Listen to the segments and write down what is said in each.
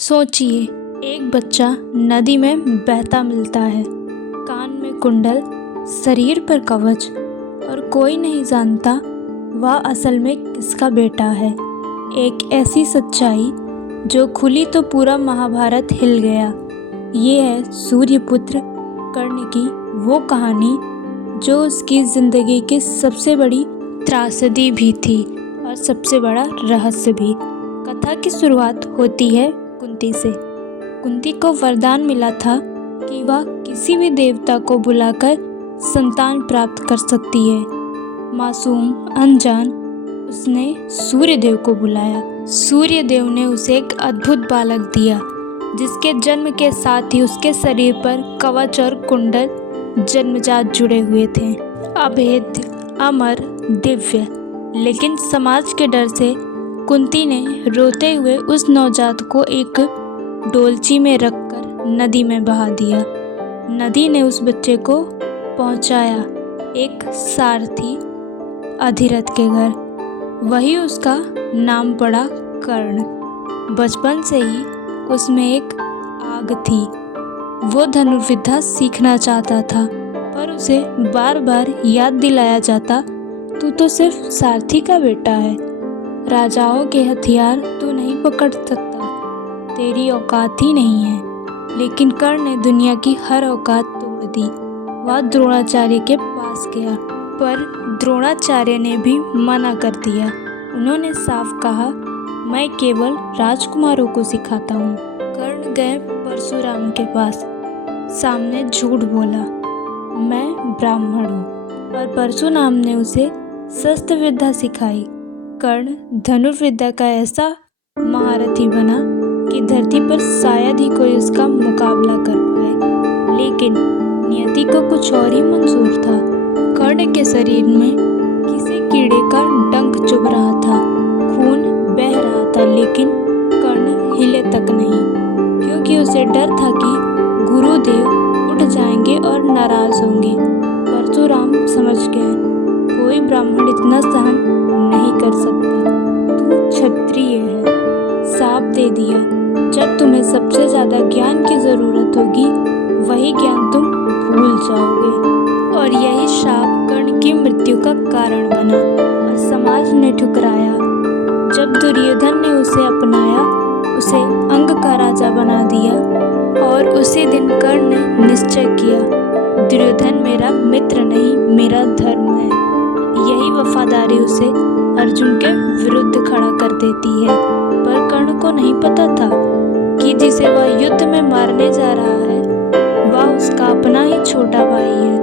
सोचिए, एक बच्चा नदी में बहता मिलता है, कान में कुंडल, शरीर पर कवच, और कोई नहीं जानता वह असल में किसका बेटा है। एक ऐसी सच्चाई जो खुली तो पूरा महाभारत हिल गया। ये है सूर्यपुत्र कर्ण की वो कहानी जो उसकी ज़िंदगी की सबसे बड़ी त्रासदी भी थी और सबसे बड़ा रहस्य भी। कथा की शुरुआत होती है कुंती से। कुंती को वरदान मिला था कि वह किसी भी देवता को बुलाकर संतान प्राप्त कर सकती है। मासूम अनजान उसने सूर्यदेव को बुलाया। सूर्यदेव ने उसे एक अद्भुत बालक दिया जिसके जन्म के साथ ही उसके शरीर पर कवच और कुंडल जन्मजात जुड़े हुए थे। अभेद्य, अमर, दिव्य। लेकिन समाज के डर से कुंती ने रोते हुए उस नवजात को एक डोलची में रखकर नदी में बहा दिया। नदी ने उस बच्चे को पहुंचाया एक सारथी अधिरथ के घर। वही उसका नाम पड़ा कर्ण। बचपन से ही उसमें एक आग थी। वो धनुर्विद्या सीखना चाहता था, पर उसे बार बार याद दिलाया जाता, तू तो सिर्फ सारथी का बेटा है। राजाओं के हथियार तू नहीं पकड़ सकता, तेरी औकात ही नहीं है। लेकिन कर्ण ने दुनिया की हर औकात तोड़ दी। वह द्रोणाचार्य के पास गया, पर द्रोणाचार्य ने भी मना कर दिया। उन्होंने साफ कहा, मैं केवल राजकुमारों को सिखाता हूँ। कर्ण गए परशुराम के पास। सामने झूठ बोला, मैं ब्राह्मण हूँ, और परशुराम ने उसे शस्त्र विद्या सिखाई। कर्ण धनुर्विद्या का ऐसा महारथी बना कि धरती पर शायद ही कोई उसका मुकाबला कर पाए। लेकिन नियति को कुछ और ही मंजूर था। कर्ण के शरीर में किसी कीड़े का डंक चुभ रहा था, खून बह रहा था, लेकिन कर्ण हिले तक नहीं, क्योंकि उसे डर था कि गुरुदेव उठ जाएंगे और नाराज होंगे। परशुराम समझ गए, कोई ब्राह्मण इतना सहन नहीं कर सकता। तू क्षत्रिय है। शाप दे दिया, जब तुम्हें सबसे ज्यादा ज्ञान की जरूरत होगी वही ज्ञान तुम भूल जाओगे। और यही शाप कर्ण की मृत्यु का कारण बना और समाज ने ठुकराया। जब दुर्योधन ने उसे अपनाया, उसे अंग का राजा बना दिया, और उसी दिन कर्ण ने निश्चय किया, दुर्योधन मेरा मित्र नहीं, मेरा धर्म है। यही वफादारी उसे अर्जुन के विरुद्ध खड़ा कर देती है। पर कर्ण को नहीं पता था कि जिसे वह युद्ध में मारने जा रहा है वह उसका अपना ही छोटा भाई है,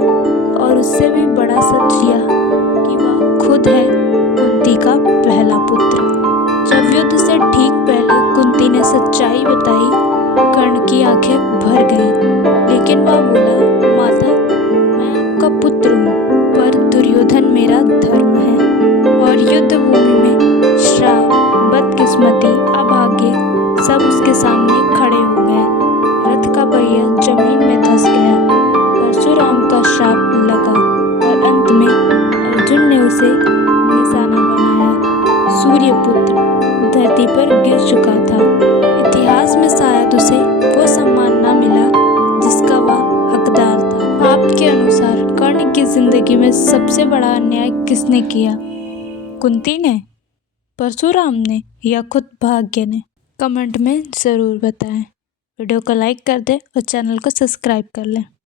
और उससे भी बड़ा सच यह कि वह खुद है कुंती का पहला पुत्र। जब युद्ध से ठीक पहले कुंती ने सच्चाई बताई, कर्ण की आंखें भर गईं। लेकिन वह बोला, माता, मैं आपका पुत्र हूँ, पर दुर्योधन मेरा धर्म है। और युद्ध भूमि में श्राप, बदकिस्मती, अभाग्य सब उसके सामने खड़े हो गए। रथ का पहिया जमीन में धंस गया, परशुराम का श्राप लगा, और अंत में अर्जुन ने उसे निशाना बनाया। सूर्यपुत्र धरती पर गिर चुका था। इतिहास में शायद उसे वो सम्मान न मिला जिसका वह हकदार था। आपके अनुसार कर्ण की जिंदगी में सबसे बड़ा अन्याय किसने किया? कुंती ने, परशुराम ने, या खुद भाग्य ने? कमेंट में ज़रूर बताएं। वीडियो को लाइक कर दें और चैनल को सब्सक्राइब कर लें।